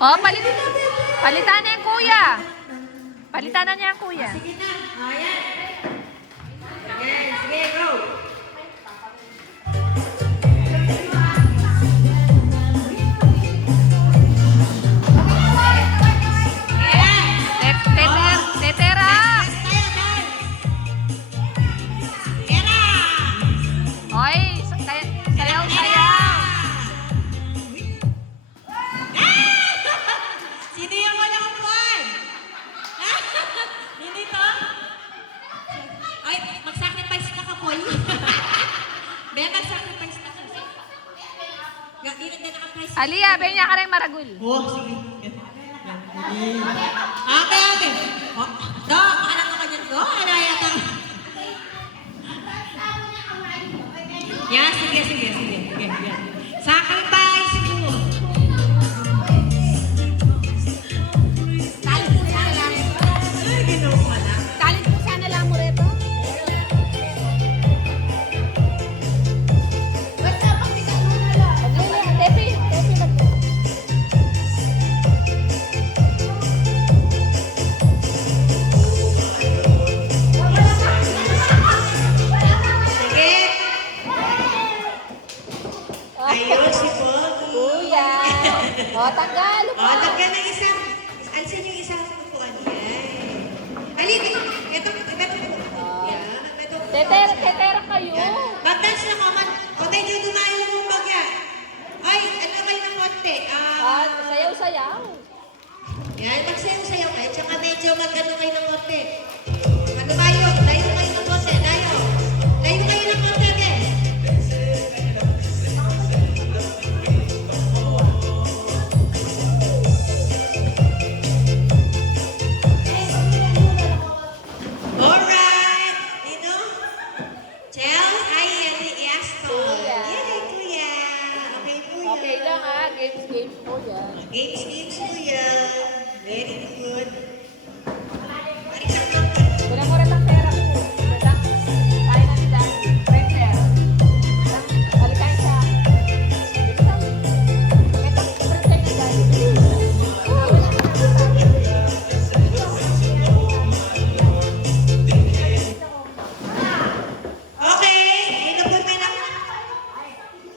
Oh, palitan na yung kuya. Palitan na niya ang kuya. Sige na. Ayan. Sige, sige, go. Tetera. Hoy, sayaw-sayaw. Sino yung walang upuan? Hindi to? Ay, mag-sacrifice na ka, Paul. Be, mag-sacrifice na ka. Di na naka-price. Alia, benya ka rin maragul. Oh, sige. Okay, okay. Oh, do, makalang ka dyan. Do, alaya ka. Yan, sige, sige, sige. Sige, sige. Sacrifice mo. Ay, ginawa na. Talent mo sana lang mo rito. Basta pagbigat mo na lang. Tepi lang po. Sige. Ayun, si Paul. Kuya. O, tanggal. O, lagyan ng isang. Alisin yung isang upuan. Yan. Alin, ito. Yan. Tetera kayo. Mag-dance na kaman. O, medyo dumayo mo bagya. Ay, ano kayo ng konti? Sayaw-sayaw. Yan, magsayaw-sayaw kayo. Tsaka medyo mag-ano kayo ng konti. Malumayo. Layo kayo ng konti. Layo. Layo kayo ng konti, again. Alright. Nino? Chel? Ay, yes po. Kuya. Yay, kuya. Okay, kuya. Okay lang ha. Games po yan. Games po yan. Very good.